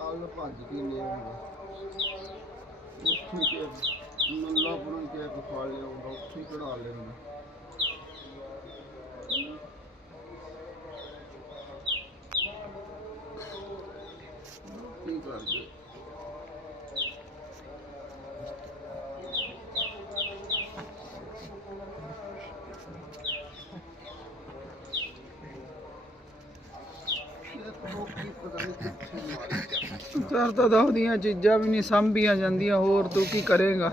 ਕੱਲ ਭੱਜ ਕੇ ਲੈ ਆਉਂਦਾ ਉੱਥੇ ਤੇ ਮੁੱਲਾਪੁਰ ਕੇ ਇੱਕ ਫੜ ਲਿਆਉਂਦਾ ਉੱਥੇ ਕਢਾ ਲੈਂਦਾ ਕੀ ਕਰਦੇ ਘਰ ਤਾਂ ਉਹਦੀਆਂ ਚੀਜ਼ਾਂ ਵੀ ਨਹੀਂ ਸਾਂਭੀਆਂ ਜਾਂਦੀਆਂ, ਹੋਰ ਤੂੰ ਕੀ ਕਰੇਗਾ।